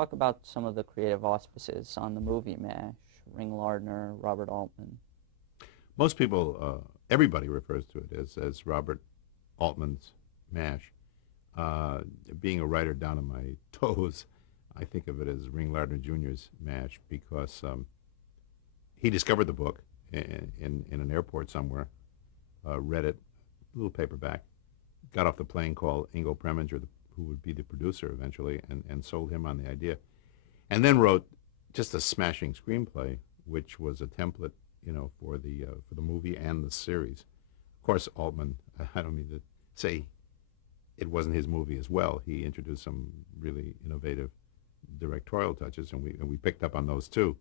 Talk about some of the creative auspices on the movie MASH, Ring Lardner, Robert Altman. Most people, everybody refers to it as Robert Altman's MASH. Uh, Being a writer down on my toes, I think of it as Ring Lardner Jr.'s MASH because he discovered the book in an airport somewhere, read it, little paperback, got off the plane, called Ingo Preminger, who would be the producer eventually, and sold him on the idea. And then wrote just a smashing screenplay, which was a template, for the movie and the series. Of course, Altman, I don't mean to say it wasn't his movie as well. He introduced some really innovative directorial touches, and we picked up on those too.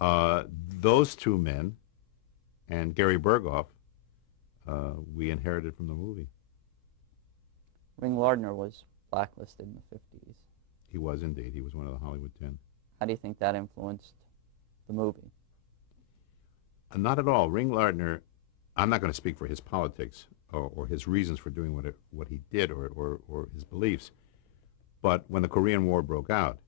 Those two men and Gary Berghoff, we inherited from the movie. Ring Lardner was blacklisted in the 50s. He was indeed. He was one of the Hollywood 10. How do you think that influenced the movie? Not at all. Ring Lardner, I'm not going to speak for his politics or his reasons for doing what he did or his beliefs, but when the Korean War broke out,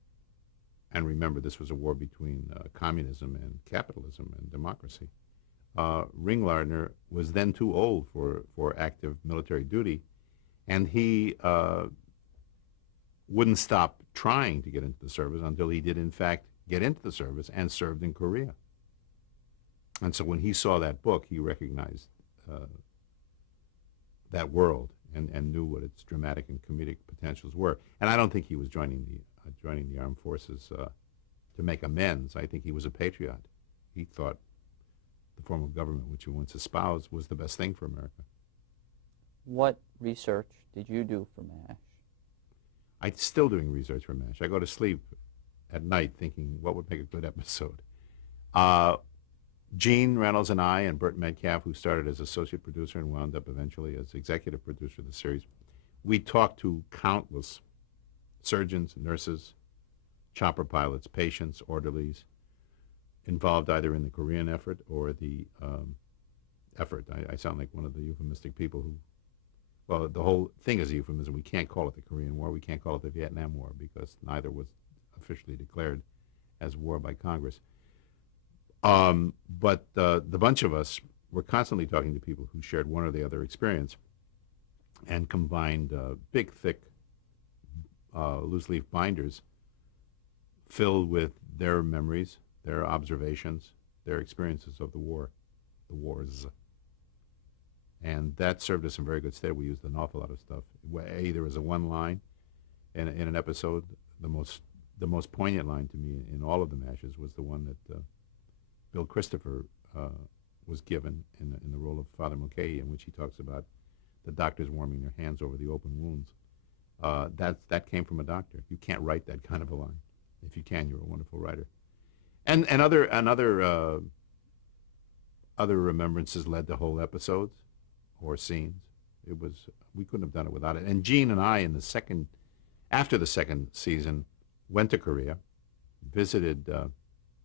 and remember this was a war between communism and capitalism and democracy, Ring Lardner was then too old for active military duty, and he wouldn't stop trying to get into the service until he did, in fact, get into the service and served in Korea. And so when he saw that book, he recognized that world and knew what its dramatic and comedic potentials were. And I don't think he was joining the armed forces to make amends. I think he was a patriot. He thought the form of government which he once espoused was the best thing for America. What research did you do for MASH? I'm still doing research for MASH. I go to sleep at night thinking what would make a good episode. Gene Reynolds and I and Burt Metcalf, who started as associate producer and wound up eventually as executive producer of the series, we talked to countless surgeons, nurses, chopper pilots, patients, orderlies, involved either in the Korean effort or the effort. I sound like one of the euphemistic people who, well, the whole thing is a euphemism. We can't call it the Korean War. We can't call it the Vietnam War because neither was officially declared as war by Congress. But the bunch of us were constantly talking to people who shared one or the other experience and combined big, thick, loose-leaf binders filled with their memories, their observations, their experiences of the war, the wars. And that served us in very good stead. We used an awful lot of stuff. There was a one line in an episode. The most poignant line to me in all of the MASHes was the one that Bill Christopher was given in the role of Father Mulcahy, in which he talks about the doctors warming their hands over the open wounds. That came from a doctor. You can't write that kind of a line. If you can, you're a wonderful writer. And other remembrances led to whole episodes or scenes. We couldn't have done it without it. And Gene and I, after the second season, went to Korea, visited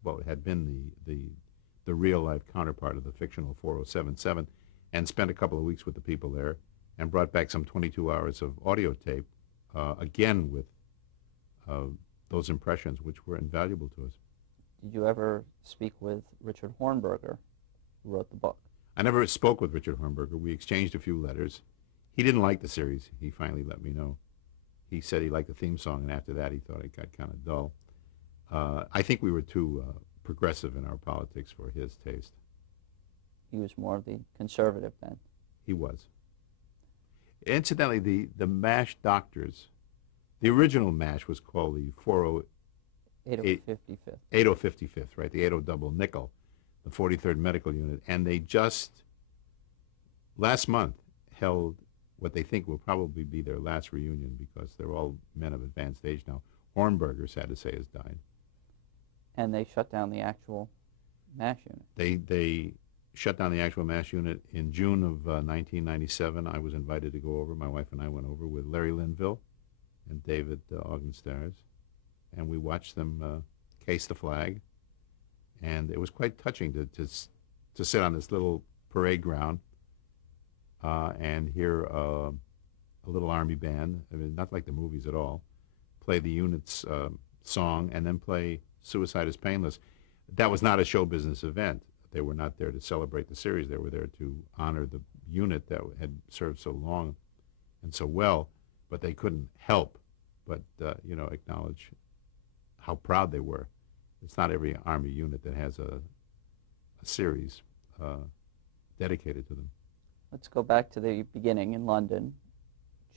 what had been the real life counterpart of the fictional 4077, and spent a couple of weeks with the people there, and brought back some 22 hours of audio tape, again with those impressions, which were invaluable to us. Did you ever speak with Richard Hornberger, who wrote the book? I never spoke with Richard Hornberger. We exchanged a few letters. He didn't like the series. He finally let me know. He said he liked the theme song, and after that he thought it got kind of dull. I think we were too progressive in our politics for his taste. He was more of the conservative then. He was. Incidentally, the MASH doctors, the original MASH was called the 8055th. 8055th, right? The 80 double nickel, the 43rd Medical Unit. And they just, last month, held what they think will probably be their last reunion because they're all men of advanced age now. Hornberger, sad to say, has died. And they shut down the actual MASH unit. They shut down the actual MASH unit in June of 1997. I was invited to go over. My wife and I went over with Larry Linville and David Augenstars, and we watched them case the flag. And it was quite touching to sit on this little parade ground and hear a little army band, I mean, not like the movies at all, play the unit's song, and then play Suicide is Painless. That was not a show business event. They were not there to celebrate the series. They were there to honor the unit that had served so long and so well, but they couldn't help but, acknowledge how proud they were. It's not every Army unit that has a series dedicated to them. Let's go back to the beginning in London.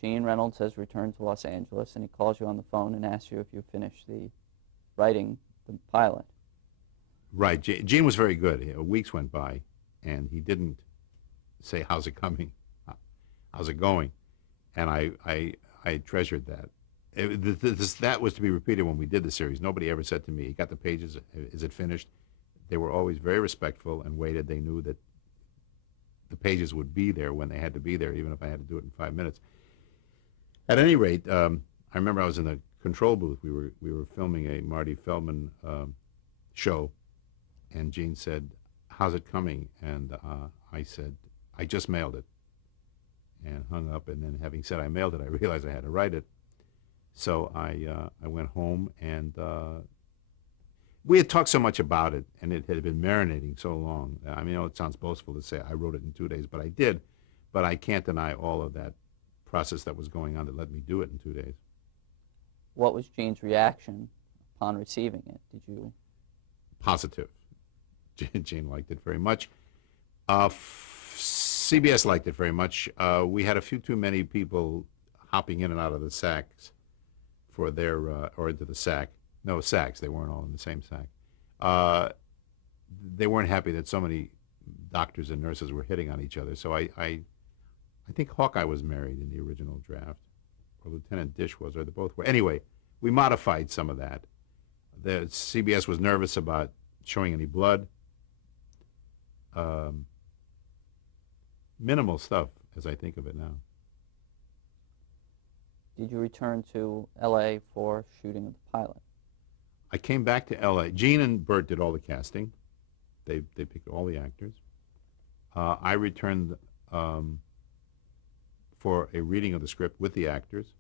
Gene Reynolds has returned to Los Angeles, and he calls you on the phone and asks you if you finished writing the pilot. Right. Gene was very good. Weeks went by, and he didn't say, "How's it coming? How's it going?" And I treasured that. That was to be repeated when we did the series. Nobody ever said to me, "You got the pages? Is it finished?" They were always very respectful and waited. They knew that the pages would be there when they had to be there, even if I had to do it in 5 minutes. At any rate, I remember I was in the control booth. We were filming a Marty Feldman show, and Gene said, "How's it coming?" And I said, "I just mailed it," and hung up. And then, having said I mailed it, I realized I had to write it. So I went home, and we had talked so much about it, and it had been marinating so long. I mean, it sounds boastful to say I wrote it in 2 days, but I did. But I can't deny all of that process that was going on that let me do it in 2 days. What was Gene's reaction upon receiving it? Did you? Positive. Gene liked it very much. CBS liked it very much. We had a few too many people hopping in and out of the sacks for their, or into the sack. No, sacks. They weren't all in the same sack. They weren't happy that so many doctors and nurses were hitting on each other. So I think Hawkeye was married in the original draft, or Lieutenant Dish was, or they both were. Anyway, we modified some of that. The CBS was nervous about showing any blood. Minimal stuff, as I think of it now. Did you return to L.A. for shooting of the pilot? I came back to L.A. Gene and Bert did all the casting. They picked all the actors. I returned for a reading of the script with the actors.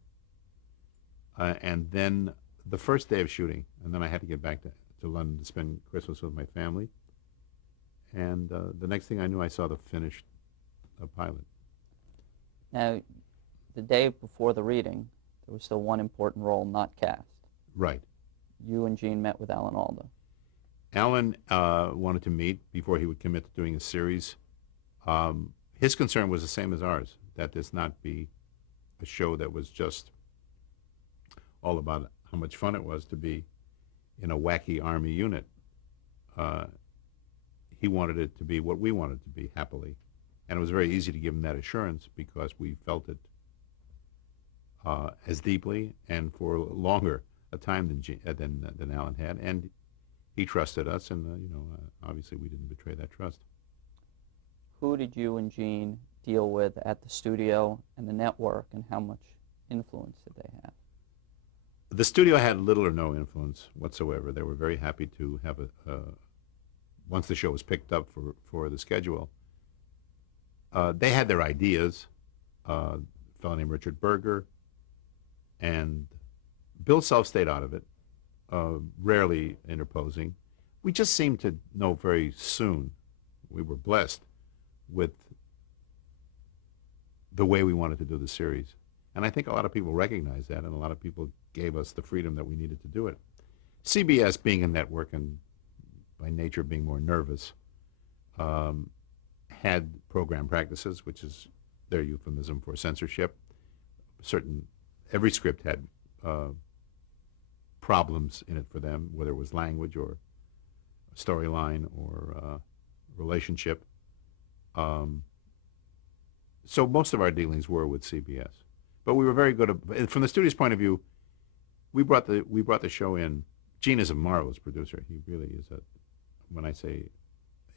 And then the first day of shooting, and then I had to get back to London to spend Christmas with my family. And the next thing I knew, I saw the finished pilot. Now, the day before the reading, there was still one important role not cast. Right. You and Gene met with Alan Alda. Alan wanted to meet before he would commit to doing a series. His concern was the same as ours, that this not be a show that was just all about how much fun it was to be in a wacky Army unit. He wanted it to be what we wanted it to be, happily. And it was very easy to give him that assurance because we felt it as deeply and for longer a time than Alan had. And he trusted us, and obviously we didn't betray that trust. Who did you and Gene deal with at the studio and the network, and how much influence did they have? The studio had little or no influence whatsoever. They were very happy to have once the show was picked up for the schedule, they had their ideas. A fellow named Richard Berger, and Bill Self stayed out of it, rarely interposing. We just seemed to know very soon. We were blessed with the way we wanted to do the series. And I think a lot of people recognized that, and a lot of people gave us the freedom that we needed to do it. CBS, being a network and by nature being more nervous, had program practices, which is their euphemism for censorship. Every script had problems in it for them, whether it was language or storyline or relationship. So most of our dealings were with CBS, but we were very good from the studio's point of view. We brought the show in. Gene is a marvelous producer. He really is when I say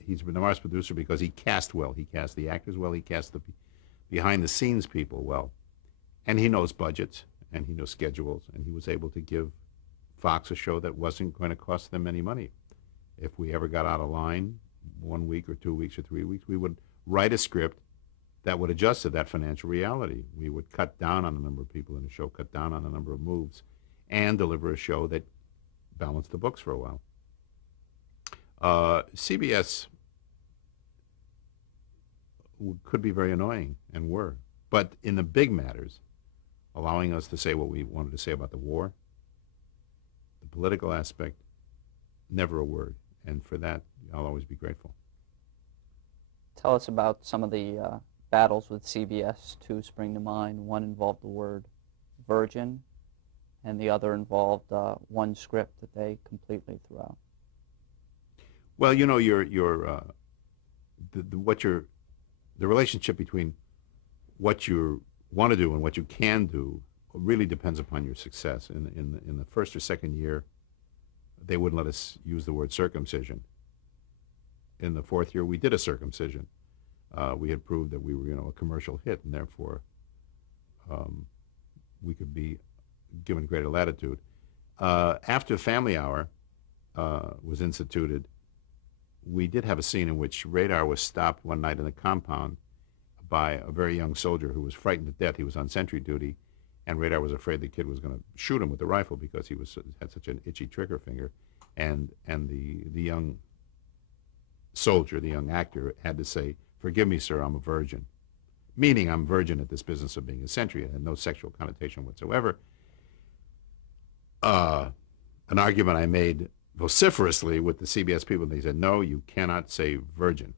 he's a marvelous producer, because he cast well. He cast the actors well. He cast the behind-the-scenes people well. And he knows budgets, and he knows schedules, and he was able to give Fox a show that wasn't going to cost them any money. If we ever got out of line 1 week or 2 weeks or 3 weeks, we would write a script that would adjust to that financial reality. We would cut down on the number of people in the show, cut down on the number of moves, and deliver a show that balance the books for a while. CBS could be very annoying, and were. But in the big matters, allowing us to say what we wanted to say about the war, the political aspect, never a word. And for that, I'll always be grateful. Tell us about some of the battles with CBS. Two spring to mind. One involved the word virgin, and the other involved one script that they completely threw out. Well, you know, the relationship between what you want to do and what you can do really depends upon your success. In the first or second year, they wouldn't let us use the word circumcision. In the fourth year, we did a circumcision. We had proved that we were, a commercial hit, and therefore we could be given greater latitude. After Family Hour was instituted, we did have a scene in which Radar was stopped one night in the compound by a very young soldier who was frightened to death. He was on sentry duty, and Radar was afraid the kid was going to shoot him with the rifle because he had such an itchy trigger finger. And the young soldier, the young actor, had to say, "Forgive me, sir, I'm a virgin," meaning I'm virgin at this business of being a sentry, and no sexual connotation whatsoever. An argument I made vociferously with the CBS people, and they said, "No, you cannot say virgin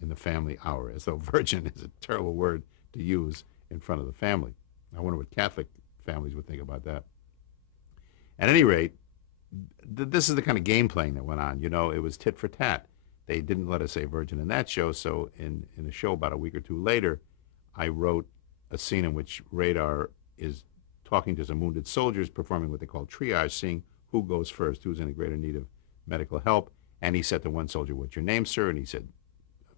in the Family Hour," as though virgin is a terrible word to use in front of the family. I wonder what Catholic families would think about that. At any rate, this is the kind of game playing that went on. It was tit for tat. They didn't let us say virgin in that show, so in a show about a week or two later, I wrote a scene in which Radar is talking to some wounded soldiers, performing what they call triage, seeing who goes first, who's in greater need of medical help. And he said to one soldier, "What's your name, sir?" And he said,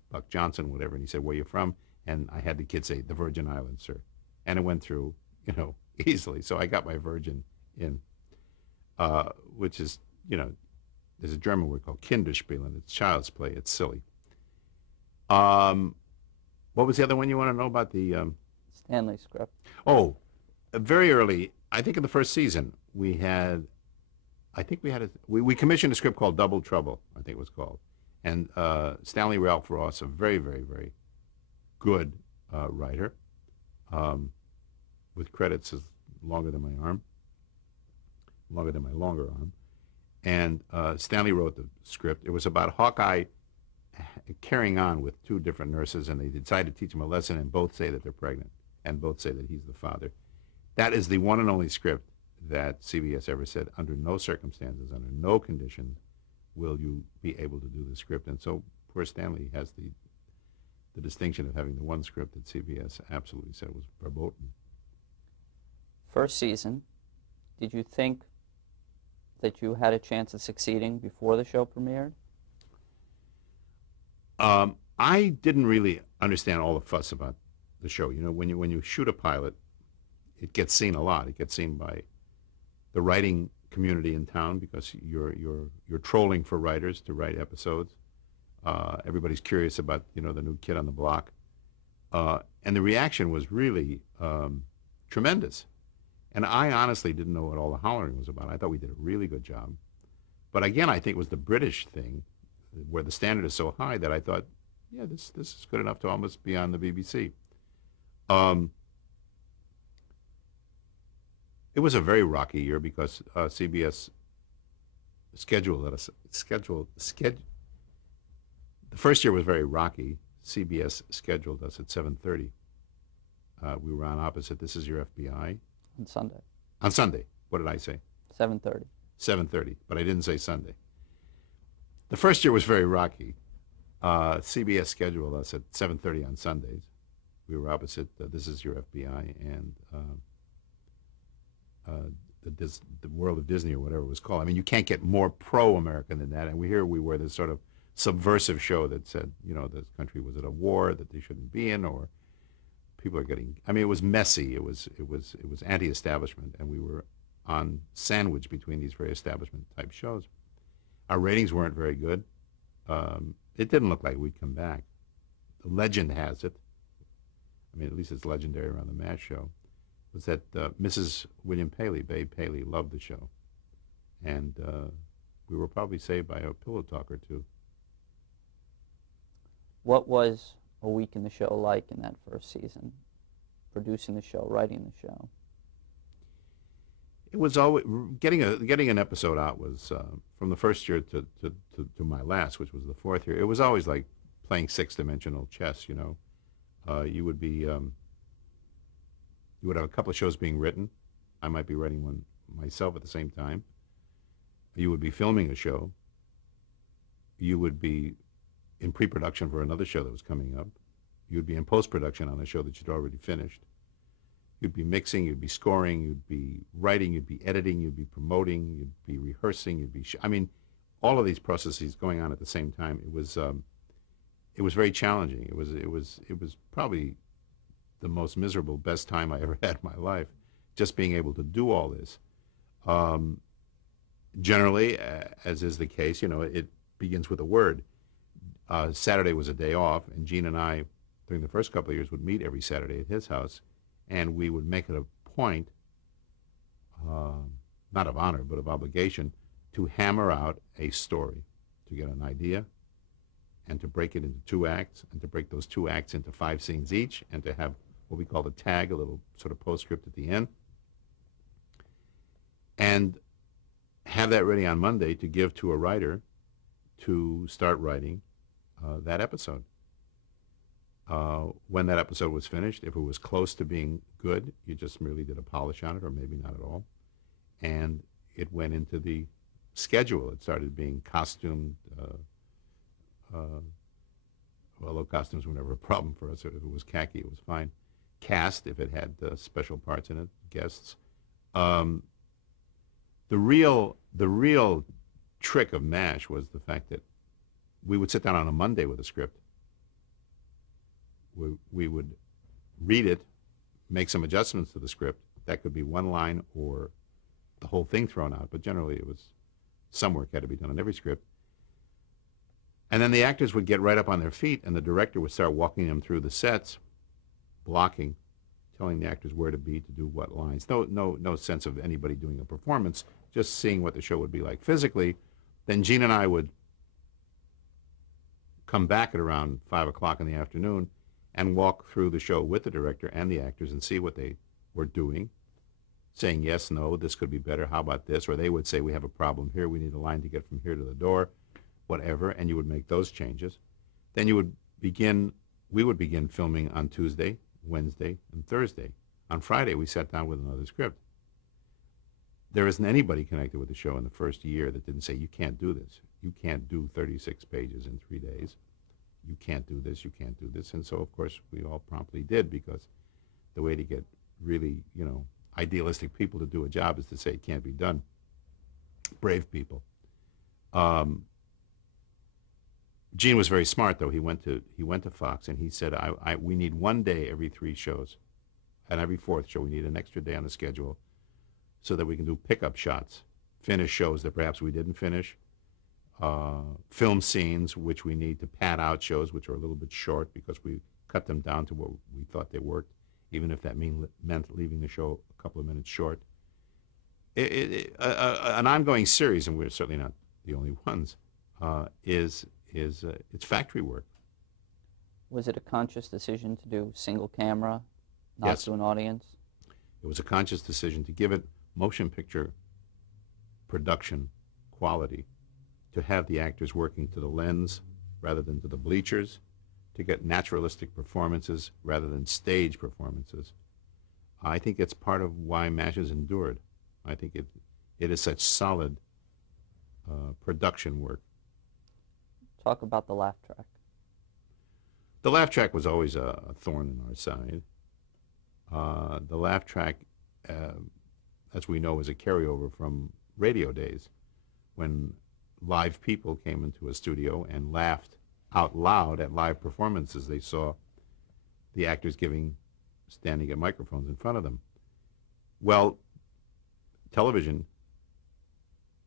"Buck Johnson," whatever. And he said, "Where are you from?" And I had the kid say, "The Virgin Islands, sir." And it went through, easily. So I got my virgin in, which is, there's a German word called Kinderspielen. It's child's play. It's silly. What was the other one you want to know about? The Stanley script. Oh, very early, I think in the first season, we commissioned a script called Double Trouble, I think it was called. And Stanley Ralph Ross, a very, very, very good writer, with credits as longer than my arm, longer than my longer arm. And Stanley wrote the script. It was about Hawkeye carrying on with two different nurses, and they decided to teach him a lesson, and both say that they're pregnant, and both say that he's the father. That is the one and only script that CBS ever said, under no circumstances, under no conditions, will you be able to do the script. And so poor Stanley has the distinction of having the one script that CBS absolutely said was verboten. First season, did you think that you had a chance of succeeding before the show premiered? I didn't really understand all the fuss about the show. When you shoot a pilot, it gets seen a lot. It gets seen by the writing community in town because you're trolling for writers to write episodes. Everybody's curious about the new kid on the block, and the reaction was really tremendous. And I honestly didn't know what all the hollering was about. I thought we did a really good job, but again, I think it was the British thing, where the standard is so high that I thought, yeah, this is good enough to almost be on the BBC. It was a very rocky year because CBS scheduled us. The first year was very rocky. CBS scheduled us at 7:30. We were on opposite This Is Your FBI. On Sunday. On Sunday. What did I say? 7:30. 7:30, but I didn't say Sunday. The first year was very rocky. CBS scheduled us at 7:30 on Sundays. We were opposite This Is Your FBI and the World of Disney, or whatever it was called. I mean, you can't get more pro-American than that. And we were this sort of subversive show that said, this country was at a war that they shouldn't be in, or people are getting. I mean, it was messy. It was anti-establishment, and we were on sandwich between these very establishment type shows. Our ratings weren't very good. It didn't look like we'd come back. The legend has it, I mean, at least it's legendary around the MASH show, was that Mrs. William Paley, Babe Paley, loved the show. and we were probably saved by a pillow talk or two. What was a week in the show like in that first season? Producing the show, writing the show. It was always getting an episode out was from the first year to my last, which was the fourth year. It was always like playing six-dimensional chess. You know, you would be you would have a couple of shows being written. I might be writing one myself at the same time. You would be filming a show. You would be in pre-production for another show that was coming up. You'd be in post-production on a show that you'd already finished. You'd be mixing, you'd be scoring, you'd be writing, you'd be editing, you'd be promoting, you'd be rehearsing, you'd be... I mean, all of these processes going on at the same time. It was very challenging. It was probably the most miserable, best time I ever had in my life, just being able to do all this. Generally, as is the case, you know, it begins with a word. Saturday was a day off, and Gene and I, during the first couple of years, would meet every Saturday at his house, and we would make it a point, not of honor, but of obligation, to hammer out a story, to get an idea, and to break it into 2 acts, and to break those 2 acts into 5 scenes each, and to have what we call the tag, a little sort of postscript at the end, and have that ready on Monday to give to a writer to start writing that episode. When that episode was finished, if it was close to being good, you just merely did a polish on it, or maybe not at all. And it went into the schedule. It started being costumed. Although costumes were never a problem for us. If it was khaki, it was fine. Cast, if it had special parts in it, guests. The real trick of MASH was the fact that we would sit down on a Monday with a script. We would read it, make some adjustments to the script. That could be one line or the whole thing thrown out, but generally it was some work had to be done on every script. And then the actors would get right up on their feet, and the director would start walking them through the sets, blocking, telling the actors where to be, to do what lines. No sense of anybody doing a performance, just seeing what the show would be like physically. Then Gene and I would come back at around 5 o'clock in the afternoon and walk through the show with the director and the actors and see what they were doing, saying, yes, no, this could be better, how about this? Or they would say, we have a problem here, we need a line to get from here to the door, whatever, and you would make those changes. Then we would begin filming on Tuesday, Wednesday, and Thursday. On Friday, we sat down with another script. There isn't anybody connected with the show in the first year that didn't say, you can't do this. You can't do 36 pages in 3 days. You can't do this, you can't do this. And so, of course, we all promptly did, because the way to get really, you know, idealistic people to do a job is to say it can't be done. Brave people. Gene was very smart, though. He went to Fox, and he said, we need 1 day every 3 shows. And every 4th show, we need an extra day on the schedule so that we can do pickup shots, finish shows that perhaps we didn't finish, film scenes which we need to pad out shows which are a little bit short because we cut them down to what we thought they worked, even if that meant leaving the show a couple of minutes short. An ongoing series, and we're certainly not the only ones, it's factory work. Was it a conscious decision to do single camera, not Yes. to an audience? It was a conscious decision to give it motion picture production quality, to have the actors working to the lens rather than to the bleachers, to get naturalistic performances rather than stage performances. I think it's part of why MASH has endured. I think it is such solid production work. Talk about the laugh track. The laugh track was always a thorn in our side. The laugh track, as we know, is a carryover from radio days, when live people came into a studio and laughed out loud at live performances they saw the actors standing at microphones in front of them. Well, television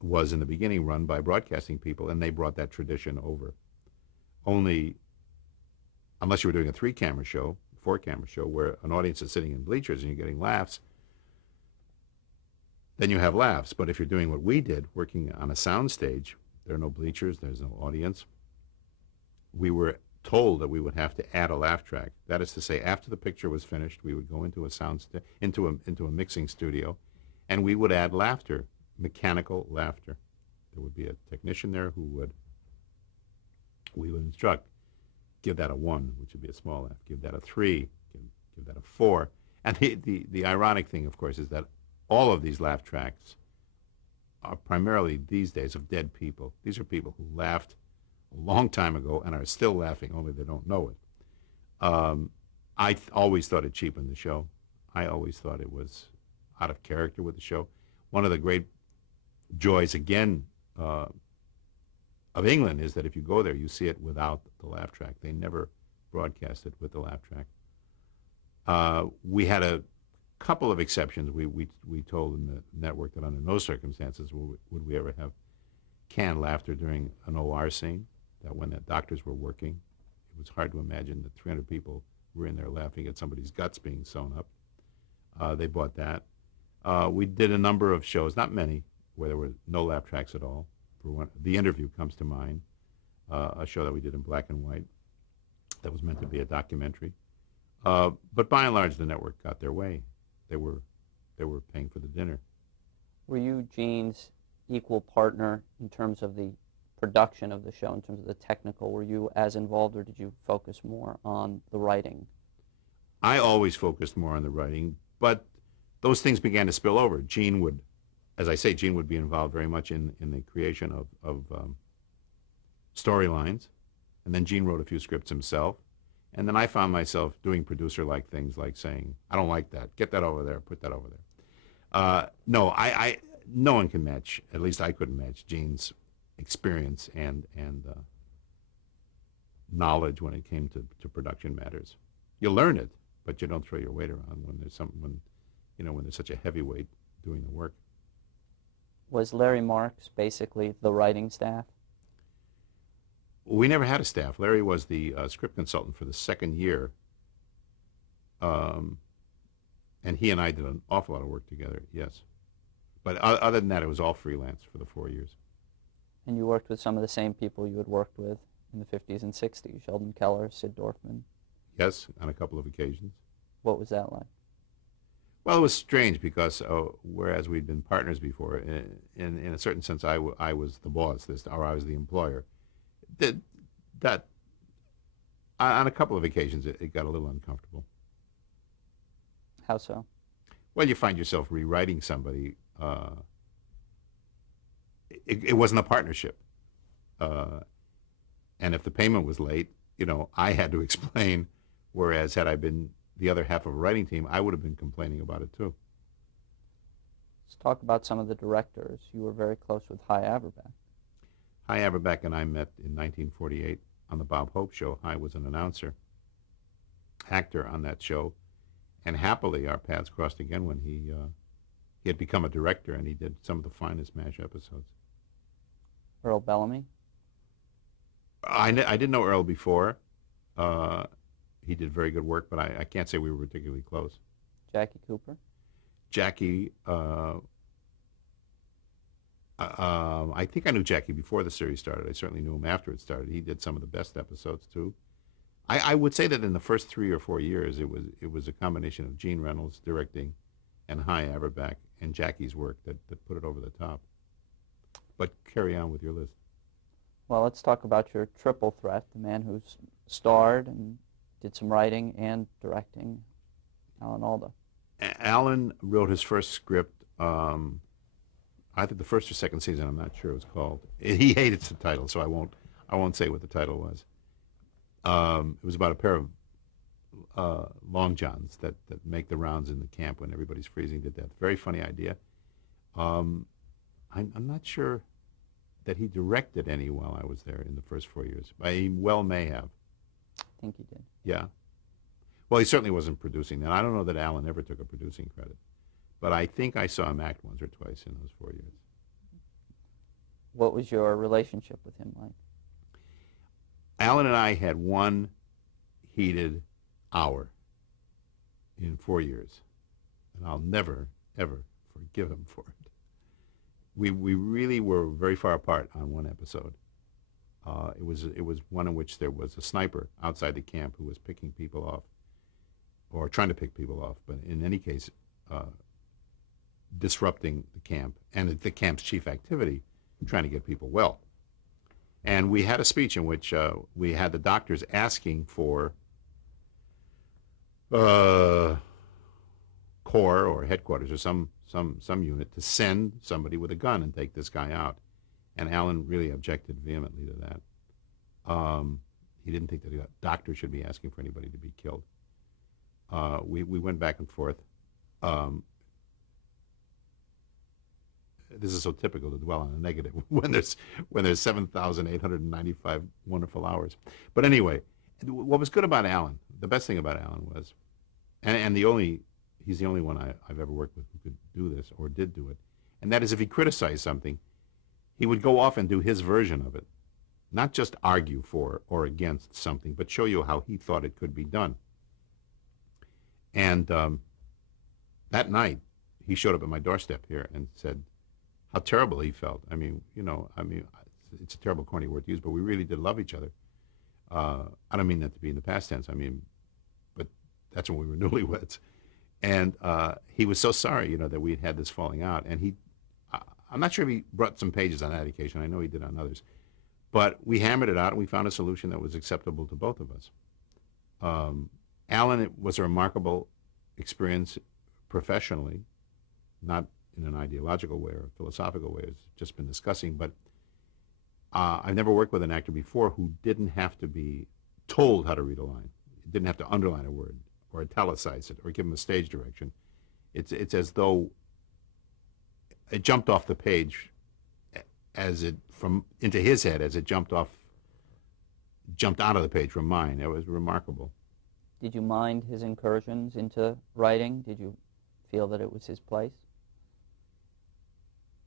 was in the beginning run by broadcasting people, and they brought that tradition over. Only, unless you were doing a 3-camera show, 4-camera show, where an audience is sitting in bleachers and you're getting laughs, then you have laughs. But if you're doing what we did, working on a sound stage, there are no bleachers, there's no audience. We were told that we would have to add a laugh track. That is to say, after the picture was finished, we would go into a mixing studio, and we would add laughter, mechanical laughter. There would be a technician there who we would instruct, give that a 1, which would be a small laugh. Give that a 3. Give that a 4. And the ironic thing, of course, is that all of these laugh tracks are primarily these days of dead people. These are people who laughed a long time ago and are still laughing, only they don't know it. Always thought it cheapened the show. I always thought it was out of character with the show. One of the great joys, again, of England is that if you go there, you see it without the laugh track. They never broadcast it with the laugh track. We had a couple of exceptions. We told in the network that under no circumstances would we ever have canned laughter during an OR scene, that when the doctors were working, it was hard to imagine that 300 people were in there laughing at somebody's guts being sewn up. They bought that. We did a number of shows, not many, where there were no laugh tracks at all. The Interview comes to mind, a show that we did in black and white that was meant to be a documentary. But by and large, the network got their way. They were paying for the dinner. Were you Gene's equal partner in terms of the production of the show, in terms of the technical? Were you as involved, or did you focus more on the writing? I always focused more on the writing, but those things began to spill over. Gene would, as I say, Gene would be involved very much in the creation of storylines, and then Gene wrote a few scripts himself. And then I found myself doing producer-like things, like saying, "I don't like that. Get that over there. Put that over there." No one can match. At least I couldn't match Gene's experience and knowledge when it came to production matters. You learn it, but you don't throw your weight around when there's such a heavyweight doing the work. Was Larry Marks basically the writing staff? We never had a staff. Larry was the script consultant for the second year, and he and I did an awful lot of work together, yes. But other than that, it was all freelance for the 4 years. And you worked with some of the same people you had worked with in the 50s and 60s, Sheldon Keller, Sid Dorfman. Yes, on a couple of occasions. What was that like? Well, it was strange because whereas we'd been partners before, in a certain sense, I was the boss, or I was the employer. That on a couple of occasions, it got a little uncomfortable. How so? Well, you find yourself rewriting somebody. It wasn't a partnership. And if the payment was late, I had to explain, whereas had I been the other half of a writing team, I would have been complaining about it too. Let's talk about some of the directors. You were very close with Hy Averback. Hy Averback and I met in 1948 on the Bob Hope Show. Hy was an actor on that show, and happily our paths crossed again when he had become a director, and he did some of the finest MASH episodes. Earl Bellamy? I didn't know Earl before. He did very good work, but I can't say we were particularly close. Jackie Cooper? Jackie, I think I knew Jackie before the series started. I certainly knew him after it started. He did some of the best episodes too. I would say that in the first 3 or 4 years, it was a combination of Gene Reynolds directing and Hy Averback and Jackie's work that put it over the top. But carry on with your list. Well, let's talk about your triple threat, the man who's starred and did some writing and directing, Alan Alda. Alan wrote his first script, I think the first or second season, I'm not sure it was called. He hated the title, so I won't say what the title was. It was about a pair of long johns that make the rounds in the camp when everybody's freezing to death. Very funny idea. I'm not sure that he directed any while I was there in the first 4 years. He well may have. I think he did. Yeah. Well, he certainly wasn't producing then. I don't know that Alan ever took a producing credit. But I think I saw him act once or twice in those 4 years. What was your relationship with him like? Alan and I had one heated hour in 4 years. And I'll never, ever forgive him for it. We really were very far apart on one episode. It was one in which there was a sniper outside the camp who was picking people off, or trying to pick people off, but in any case, disrupting the camp and the camp's chief activity, trying to get people well. And we had a speech in which we had the doctors asking for corps or headquarters or some unit to send somebody with a gun and take this guy out. And Alan really objected vehemently to that. He didn't think that a doctor should be asking for anybody to be killed. We went back and forth. This is so typical to dwell on a negative when there's 7,895 wonderful hours. But anyway, what was good about Alan, the best thing about Alan was, and he's the only one I've ever worked with who could do this or did do it, and that is if he criticized something, he would go off and do his version of it, not just argue for or against something, but show you how he thought it could be done. And that night, he showed up at my doorstep here and said how terrible he felt. I mean, it's a terrible, corny word to use, but we really did love each other. I don't mean that to be in the past tense. I mean, but that's when we were newlyweds. And he was so sorry, that we had this falling out. And I'm not sure if he brought some pages on that occasion. I know he did on others. But we hammered it out, and we found a solution that was acceptable to both of us. Alan, it was a remarkable experience professionally, not in an ideological way or a philosophical way, as just been discussing, but I've never worked with an actor before who didn't have to be told how to read a line, didn't have to underline a word or italicize it or give him a stage direction. It's as though it jumped off the page into his head as it jumped out of the page from mine. It was remarkable. Did you mind his incursions into writing? Did you feel that it was his place?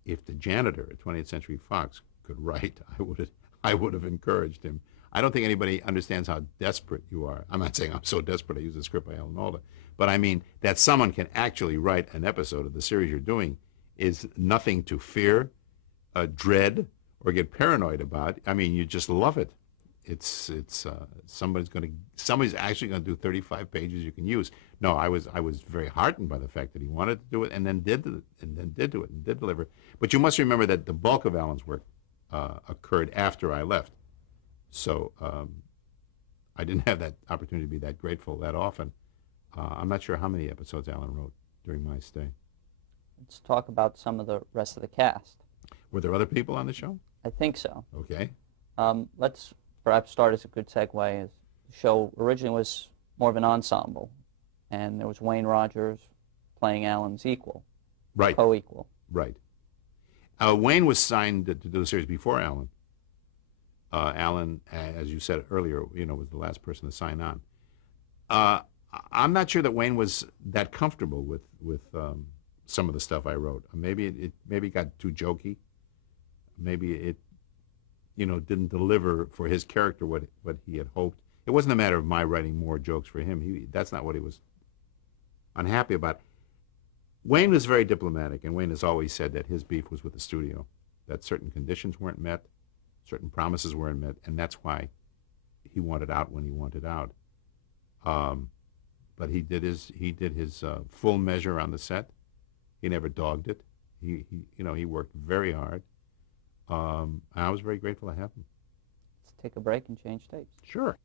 If the janitor at 20th Century Fox could write, I would have encouraged him. I don't think anybody understands how desperate you are. I'm not saying I'm so desperate I use a script by Alan Alda, but I mean that someone can actually write an episode of the series you're doing is nothing to fear, dread, or get paranoid about. I mean, you just love it. It's somebody's actually going to do 35 pages you can use. No, I was very heartened by the fact that he wanted to do it and then did do it and did deliver. But you must remember that the bulk of Alan's work occurred after I left, so I didn't have that opportunity to be that grateful that often. I'm not sure how many episodes Alan wrote during my stay. Let's talk about some of the rest of the cast. Were there other people on the show? I think so. Okay. Let's perhaps start as a good segue. As the show originally was more of an ensemble, and there was Wayne Rogers playing Alan's equal, right, co-equal. Right. Wayne was signed to do the series before Alan. Alan, as you said earlier, was the last person to sign on. I'm not sure that Wayne was that comfortable with some of the stuff I wrote. Maybe it got too jokey. Maybe it didn't deliver for his character what he had hoped. It wasn't a matter of my writing more jokes for him. That's not what he was unhappy about. Wayne was very diplomatic, and Wayne has always said that his beef was with the studio, that certain conditions weren't met, certain promises weren't met, and that's why he wanted out when he wanted out. But he did his full measure on the set. He never dogged it. He worked very hard. I was very grateful to have him. Let's take a break and change tapes. Sure.